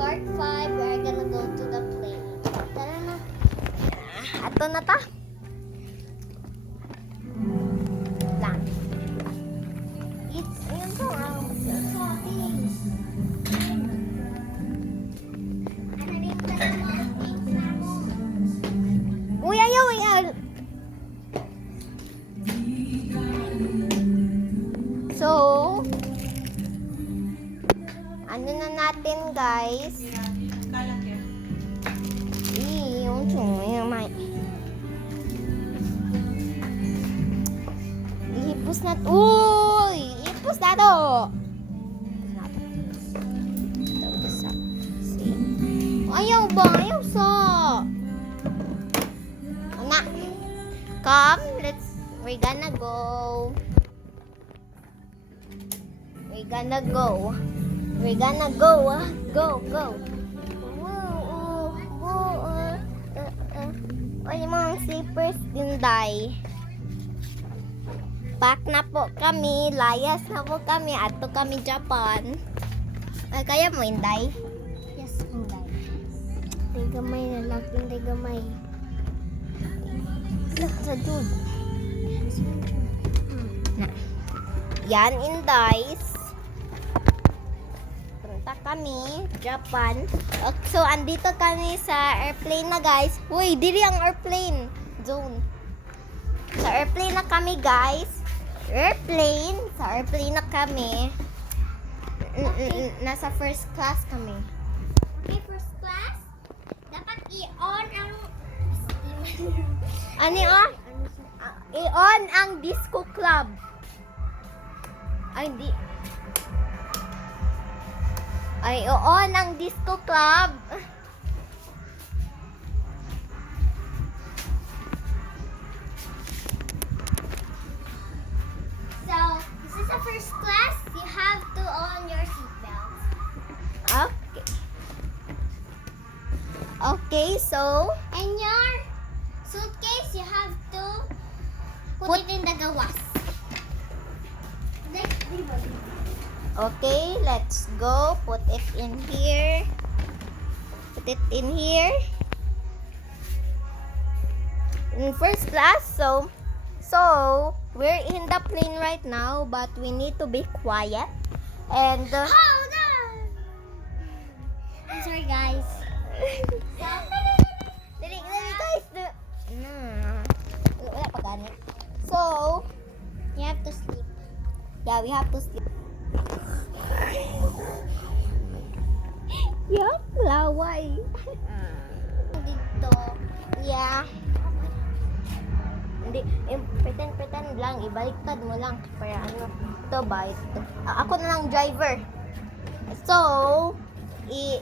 part 5, we're gonna go to the plane. Tara na. Ato na ta. Lang. Yun to ang shopping. Ano rin ka na mga things na mo? Uy, ayaw, ayaw. So, ano na natin guys? Yung may ihipos na uy! Ihipos na to! Ayaw ba? Ayaw sa! Anak! Come, we're gonna go. We're gonna go. We're gonna go. Go, go. Ay, mga slippers din, day. Back na po kami. Layas na po kami. Ato kami Japan. Ay, kaya mo, Inday? Yes, Inday. Tay gamay na lang. Tay gamay. Look, sa dude. Yan, Inday. Kami, Japan. So, andito kami sa airplane na, guys. Uy, diri ang airplane zone. Sa airplane na kami, guys. Airplane. Sa airplane na kami. Nasa first class kami. Okay, first class. Dapat i-on ang... ano yun? I-on ang disco club. Ay, hindi. Ay, oo, ng disco club. So, this is the first class. You have to on your seatbelts. Okay. Okay, so... And your suitcase, you have to put it in the gawas. Okay, let's go. Put it in here. Put it in here. In first class, so we're in the plane right now, but we need to be quiet. And hold on. I'm sorry, guys. Dali guys. Wala pa ganit. So, you have to sleep. Yeah, we have to sleep. Yup, laway. Dito. Yeah. Hindi, pretend lang. Ibaliktad mo lang. Para ano. Ito ba? Ito. Ako na lang driver. So,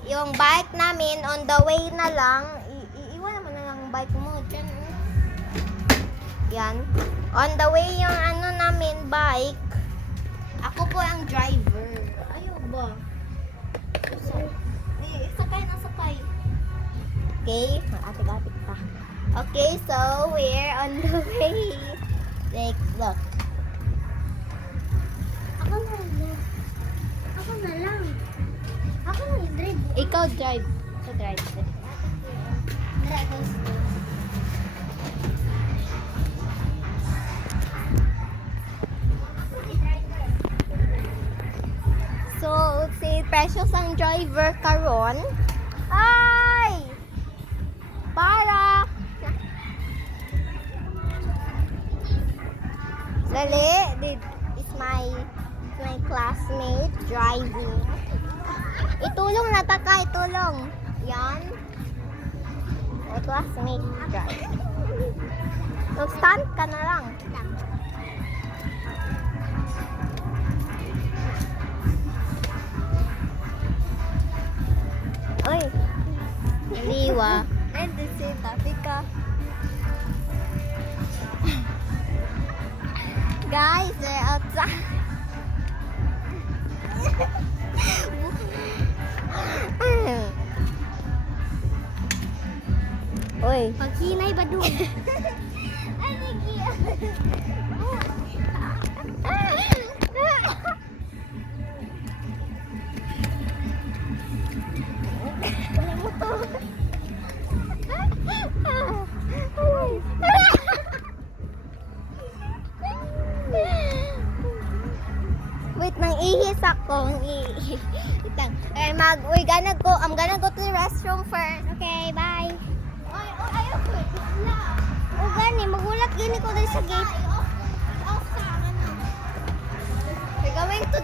yung bike namin, on the way na lang, iiwan naman na lang bike mo. Diyan. Yan. On the way yung ano namin, bike. Ako po ang driver. Ayaw ba? Sakay na sakay. Okay, atik-atik pa. Okay, so we're on the way. Like, look. Ako na lang. Ako na lang. Ako na drive. Ikaw drive. Ikaw drive. Drive. So, si Precious ang driver karon. Ay! Para! Dali, this is my classmate driving. Itulong na ta ka, itulong. Yan. My classmate driving. So, stand ka na lang. Oy, liwa. And this is Tapika. Guys, they're outside. Oy, paghinay ba doon? asa kong itang. I'm gonna go to the restroom first. Okay, bye. Ayaw ko. O gani, magulat gini ko din sa gate. We're going to the